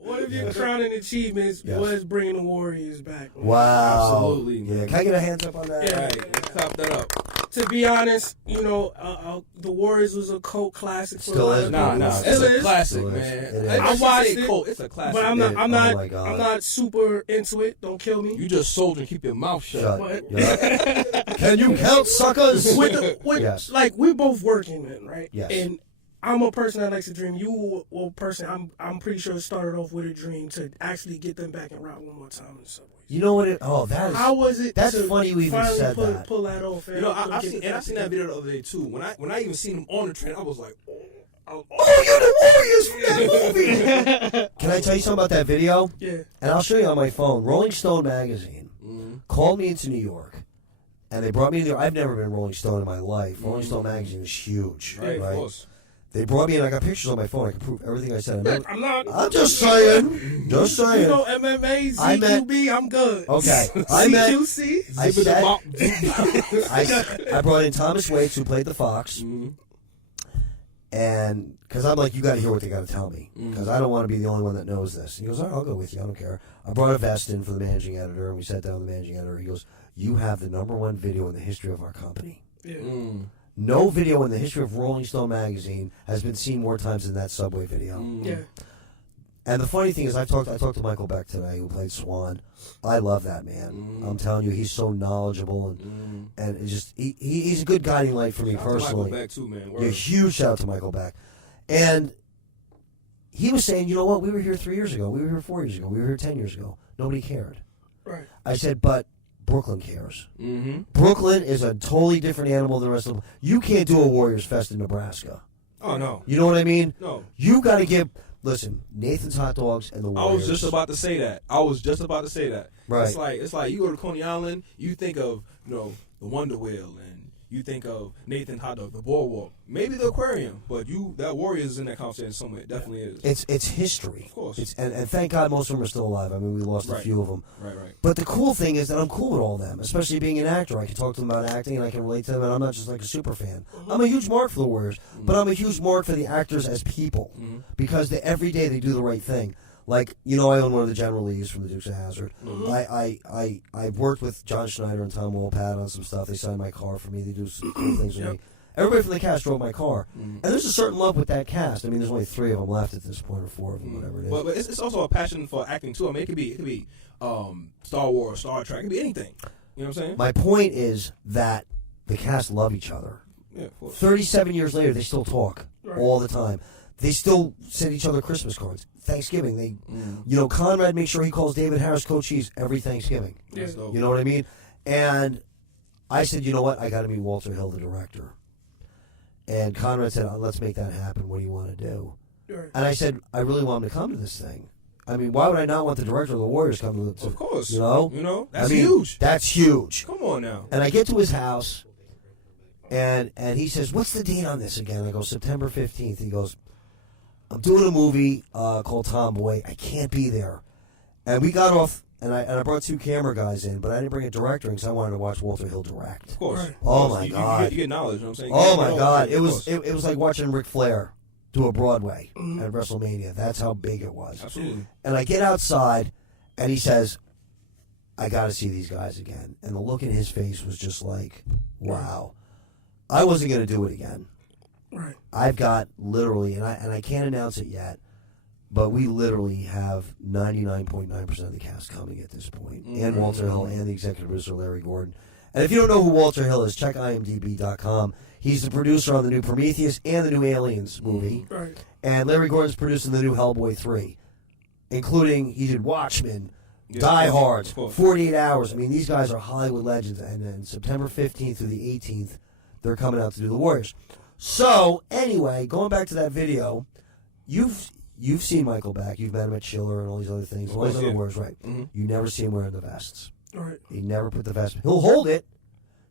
One of your crowning achievements was bringing the Warriors back. Wow. Absolutely. Yeah. Can I get a hands up on that? Yeah. Right. Top that up. To be honest, the Warriors was a cult classic. For Still a lot is. of Nah, people. it's a is. classic, It is. man. It is. I watched it, Cult. It's a classic. But I'm Oh my God. I'm not super into it. Don't kill me. You just soldier and keep your mouth shut. Can you count, suckers? Yes. Like, we're both working men, right? Yes. And I'm a person that likes to dream. You a person, I'm pretty sure it started off with a dream to actually get them back and ride one more time in the subways. You know what? That is. How was it? That's funny you even said that. Pull that off. I've seen that video the other day too. When I even seen him on the train, I was like, Oh, you're the Warriors from that movie. Can I tell you something about that video? Yeah. And I'll show you on my phone. Rolling Stone magazine called me into New York, and they brought me there. I've never been Rolling Stone in my life. Rolling Stone magazine is huge, right? Of course. They brought me in. I got pictures on my phone. I can prove everything I said. I'm just saying. Just saying. You know, MMA, ZQB, I'm good. Okay. CQC. I brought in Thomas Waits, who played the Fox. And because I'm like, you got to hear what they got to tell me, because I don't want to be the only one that knows this. He goes, all right, I'll go with you. I don't care. I brought a vest in for the managing editor, and we sat down with the managing editor. He goes, you have the #1 video in the history of our company. Yeah. No video in the history of Rolling Stone magazine has been seen more times than that subway video. Yeah. And the funny thing is, I talked to Michael Beck today, who played Swan. I love that man. I'm telling you, he's so knowledgeable, and it just he's a good guiding light for me personally. Michael Beck too, man. Yeah, huge shout out to Michael Beck. And he was saying, you know what, we were here 3 years ago, we were here 4 years ago, we were here 10 years ago. Nobody cared. Right. I said, but Brooklyn cares. Brooklyn is a totally different animal than the rest of them. You can't do a Warriors Fest in Nebraska. Oh, no. You know what I mean? No. You got to give... Listen, Nathan's Hot Dogs and the Warriors. I was just about to say that. Right. It's like you go to Coney Island, you think of the Wonder Wheel, and you think of Nathan Hot Dog, the Boardwalk, maybe the Aquarium, but that Warriors is in that conversation somewhere. It definitely is. It's history. Of course. And thank God most of them are still alive. I mean, we lost a few of them. Right. But the cool thing is that I'm cool with all of them, especially being an actor. I can talk to them about acting, and I can relate to them, and I'm not just like a super fan. I'm a huge mark for the Warriors, but I'm a huge mark for the actors as people, because every day they do the right thing. Like, I own one of the General Lees from the Dukes of Hazzard. I've worked with John Schneider and Tom Wolpat on some stuff. They signed my car for me. They do some cool things with me. Everybody from the cast drove my car. And there's a certain love with that cast. I mean, there's only 3 of them left at this point, or 4 of them, whatever it is. But it's also a passion for acting, too. I mean, it could be Star Wars, Star Trek. It could be anything. You know what I'm saying? My point is that the cast love each other. Yeah, of course. 37 years later, they still talk all the time. They still send each other Christmas cards. Thanksgiving, Conrad makes sure he calls David Harris Coach Cheese every Thanksgiving. Yeah. You know what I mean? And I said, you know what? I got to meet Walter Hill, the director. And Conrad said, let's make that happen. What do you want to do? Right. And I said, I really want him to come to this thing. I mean, why would I not want the director of the Warriors coming to? Of course. That's huge. That's huge. Come on now. And I get to his house, and he says, what's the date on this again? I go, September 15th. He goes, I'm doing a movie called Tomboy. I can't be there. And we got off, and I brought 2 camera guys in, but I didn't bring a director because I wanted to watch Walter Hill direct. Of course. Right. Oh, my God. You get knowledge, you know what I'm saying? Oh, my God. It was like watching Ric Flair do a Broadway at WrestleMania. That's how big it was. Absolutely. And I get outside, and he says, I got to see these guys again. And the look in his face was just like, wow. I wasn't going to do it again. Right. I've got literally, and I can't announce it yet, but we literally have 99.9% of the cast coming at this point, and Walter Hill and the executive producer Larry Gordon. And if you don't know who Walter Hill is, check imdb.com. He's the producer on the new Prometheus and the new Aliens movie. Right. And Larry Gordon's producing the new Hellboy 3, including, he did Watchmen, Die Hard, 48 Hours. I mean, these guys are Hollywood legends. And then September 15th through the 18th, they're coming out to do The Warriors. So, anyway, going back to that video, you've seen Michael Beck. You've met him at Schiller and all these other things. All these other Warriors, right. You never see him wearing the vests. Right. He never put the vest. He'll hold it.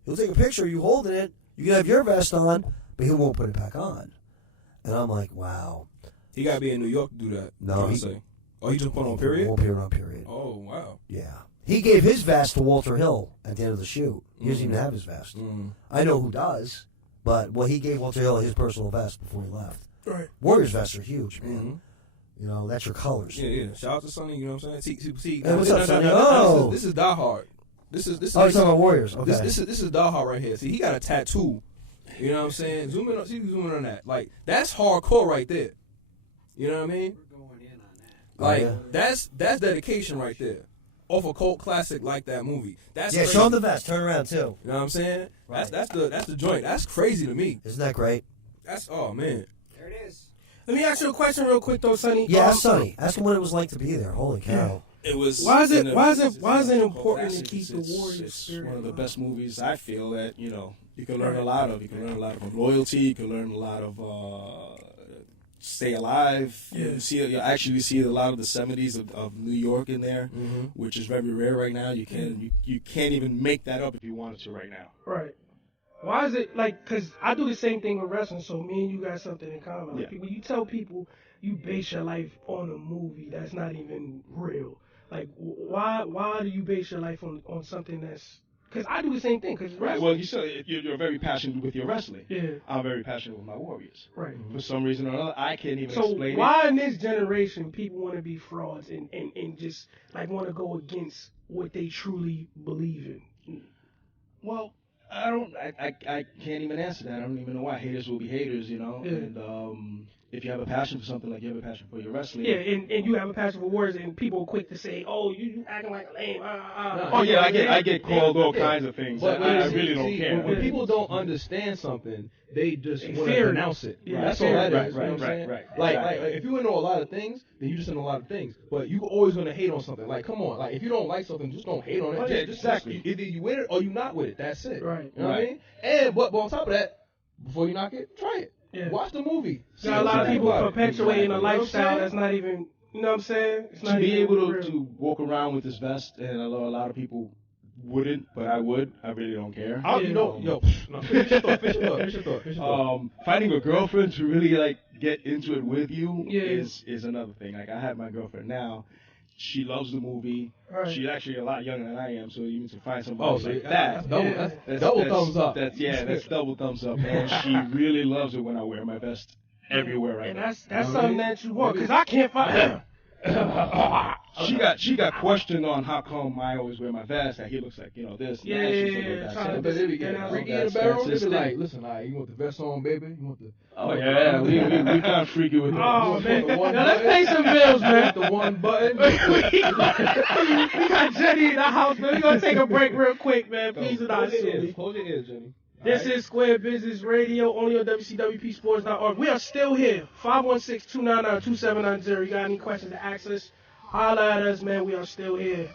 He'll take a picture of you holding it. You can have your vest on, but he won't put it back on. And I'm like, wow. He got to be in New York to do that. No. He just put on period? Won't be on period. Oh, wow. Yeah. He gave his vest to Walter Hill at the end of the shoot. He doesn't even have his vest. I know who does, but he gave Walter Hill his personal vest before he left. Right. Warriors vests are huge, man. You know, that's your colors. Yeah. Shout out to Sonny. You know what I'm saying? See. Hey, what's up, Sonny? This is Die Hard. This is. Oh, you're talking about Warriors. Okay. This is Die Hard right here. See, he got a tattoo. You know what I'm saying? Zoom in on that. Like, that's hardcore right there. You know what I mean? We're going in on that. Like, that's dedication right there. Off a cult classic like that movie. That's yeah, crazy. show him the vest. Turn around, too. You know what I'm saying? Right. That's the joint. That's crazy to me. Isn't that great? That's, oh, man. There it is. Let me ask you a question real quick though, Sonny. Yeah, ask Sonny. Ask him what it was like to be there. Holy cow. It was. Why is it it's important to Classic. keep the Warriors It's spirit? one of the alive? best movies I feel that you can learn a lot of. You can learn a lot of loyalty. You can learn a lot of stay alive. Yeah. You actually see a lot of the 70s of New York in there, Mm-hmm. which is very rare right now. You can't even make that up if you wanted to right now. Right. Why is it like? Cause I do the same thing with wrestling. So me and you got something in common. Like, Yeah. when you tell people you base your life on a movie that's not even real, like why do you base your life on something that's? Cause I do the same thing. Cause Right. Well, you said you're very passionate with your wrestling. yeah. I'm very passionate with my Warriors. Right. For some reason or another, I can't even So explain why in this generation people want to be frauds and just like want to go against what they truly believe in? Well, I can't even answer that. I don't even know why. Haters will be haters, Yeah. And if you have a passion for something, like you have a passion for your wrestling. Yeah, and you have a passion for words, and people are quick to say, "Oh, you acting like a lame." Oh yeah, I get called all kinds of things. But I really don't care. When people don't understand something, they just They want to fear it. pronounce it. Yeah, That's they all fear that it. is. You know what I'm saying? Right. Like, Exactly. like if you know a lot of things, then you just know a lot of things. But you always gonna hate on something. Like, come on. Like, if you don't like something, just don't hate on it. Oh, yeah, Just exactly. either you with it or you not with it. That's it. Right. You know what I Right. mean? And but on top of that, before you knock it, try it. Yeah. Watch the movie. See Got a what lot of you people think about it. perpetuating a You know what I'm lifestyle saying? that's not even. You know what I'm saying? It's To not be even able real. to walk around with this vest, and I know a lot of people wouldn't, but I would. I really don't care. You know, yo, no, finish your thought. Finding a girlfriend to really like get into it with you Yeah. is another thing. Like I have my girlfriend now. She loves the movie. Right. She's actually a lot younger than I am, so you need to find somebody Oh, so like that's that. double. Yeah. That's double thumbs up. That's double thumbs up. And she really loves it when I wear my vest everywhere I And go. that's something that you want, because I can't find. She got questioned on how come I always wear my vest, that he looks like, this. and that. She's like, Yeah, that's trying it. But they be Then getting I- freaky in the That's barrel. They his be thing. like, listen, you want the vest on, baby? You want the Oh yeah, we kind of freaky with that. Oh man, the one now let's button. pay some bills, man. the one button. we got Jenny in the house, man. We're gonna take a break real quick, man. Please do not Close your sue ears. me. Close your ears, Jenny. This is Square Business Radio, only on WCWPsports.org. We are still here. 516-299-2790. You got any questions to ask us? Holla at us, man. We are still here.